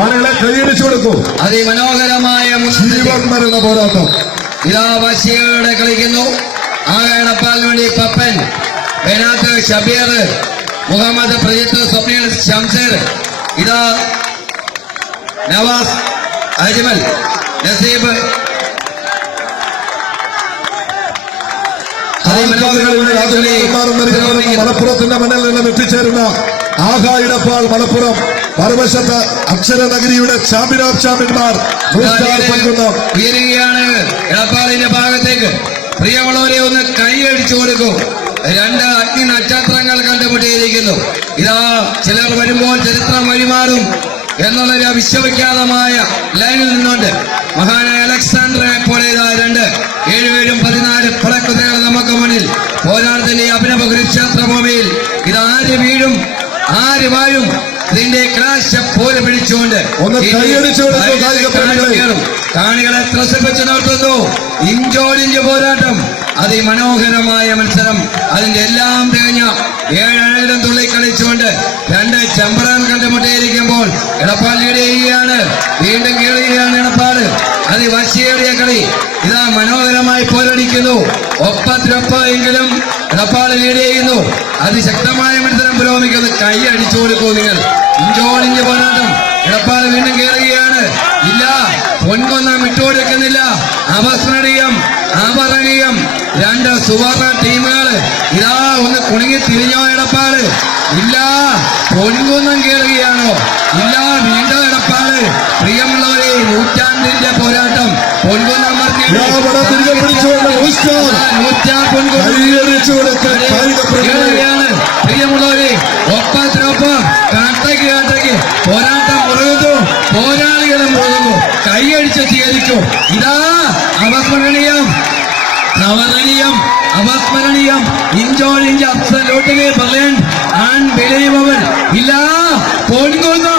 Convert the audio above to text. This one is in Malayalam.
ആളുകളെ കൈയടിച്ചു കൊടുക്കൂ. അതിമനോഹരമായ ജീവൻ മരണ പോരാട്ടം. ഇതാ വശിയോടെ കളിക്കുന്നു. ആകാണപ്പാൽ വേണ്ടി പപ്പൻ ബെനാത്ത് ഷബീർ മുഹമ്മദ് പ്രജിത്ത് സ്വപ്നിൽ ഷംസീർ ഇതാ നവാസ് അജ്മൽ നസീബ്. മലപ്പുറത്തിന്റെ മണ്ണിൽ നിന്നും എത്തിച്ചേരുന്ന ആഹാ ഇടപ്പാൾ മലപ്പുറം മറുവശത്ത് അക്ഷരനഗരിയുടെ ചാമ്പ്യൻ ഓഫ് ചാമ്പ്യന്മാർ ഉയരുകയാണ് എടപ്പാളിന്റെ ഭാഗത്തേക്ക്. പ്രിയമുള്ളവരെ ഒന്ന് കൈയടിച്ചു കൊടുക്കും. രണ്ട് അഗ്നി നക്ഷത്രങ്ങൾ കണ്ടുമുട്ടിയിരിക്കുന്നു. ഇതാ ചിലർ വരുമ്പോൾ ചരിത്രം വഴിമാറും എന്നുള്ളൊരു വിശ്വവിഖ്യാതമായ ലൈനിൽ നിന്നുണ്ട്. മഹാനായ അലക്സാണ്ടറെ പോലെ ഇതാ രണ്ട് ഏഴുപേരും പതിനാല് പടക്കുതികൾ നമുക്ക് മുന്നിൽ. പോരാട്ടത്തിന്റെ അഭിനവ കുരുക്ഷേത്ര വീഴും ആര് വാഴും ഇതിന്റെ ക്ലാശ പോലെ പിടിച്ചുകൊണ്ട്. കാണികളും ത്രസിപ്പിച്ച് നിർത്തുന്നു. ഇഞ്ചോടിഞ്ച് പോരാട്ടം. അതിമനോഹരമായ മത്സരം. അതിന്റെ എല്ലാം തികഞ്ഞ ഏഴായിരം തുള്ളി കളിച്ചുകൊണ്ട് രണ്ട് ചെമ്പറാൻ കണ്ടുമുട്ടിയിരിക്കുമ്പോൾ എടപ്പാൾ ചെയ്യുകയാണ് വീണ്ടും കേളുകയാണ് എടപ്പാട് അതിവശിയേറിയ കളി. ഇതാ മനോഹരമായി പോരടിക്കുന്നു. ഒപ്പത്തിനൊപ്പം എങ്കിലും എടപ്പാൾ ലീഡ് ചെയ്യുന്നു. അതിശക്തമായ മത്സരം പുരോഗമിക്കുന്നു. കൈ അടിച്ചു കൊടുക്കൂ നിങ്ങൾ. ഇഞ്ചോടിഞ്ച് പോരാട്ടം. എടപ്പാൾ വീണ്ടും കയറുകയാണ് ഇല്ല. പൊൻകൊന്നാം വിട്ടുകൊടുക്കുന്നില്ല അവസ്മരണീയം അപരണീയം രണ്ട് സുവർണ ടീമുകൾ ഇതാ ഒന്ന് കുണുങ്ങി തിരിഞ്ഞോ എടപ്പാട് ഇല്ല. പൊൻകുന്നം കയറുകയാണോ ഇല്ല. വീണ്ടും എടപ്പാട് പ്രിയമുള്ളവരെ നൂറ്റാണ്ടിന്റെ പോരാട്ടം. പൊൻകുന്നം ഞാൻ ഇവിടെ തിരികെ പിടിച്ചുകൊണ്ട് നമസ്കാരം. നൂറ്റാ പൊൻകുന്നം കൈയടിച്ചു കൊടുത്ത് കായിക പ്രേമികളെ കേറുകയാണ് പ്രിയമുള്ളവരെ ഒപ്പത്തിനൊപ്പം കാട്ടയ്ക്ക് കാട്ടയ്ക്ക് പോരാട്ടം മുറുകുന്നു പോരാളികളും മുറുകുന്നു കൈയടിച്ച് സ്വീകരിക്കൂ ഇതാ അവസ്മരണീയം നവരണീയം അവസ്മരണീയം ഇഞ്ചോടിഞ്ച് അബ്സലൂട്ടിലെ ബ്രില്യന്റ് അൺബിലീവബിൾ ഇല്ല പൊൻകുന്നു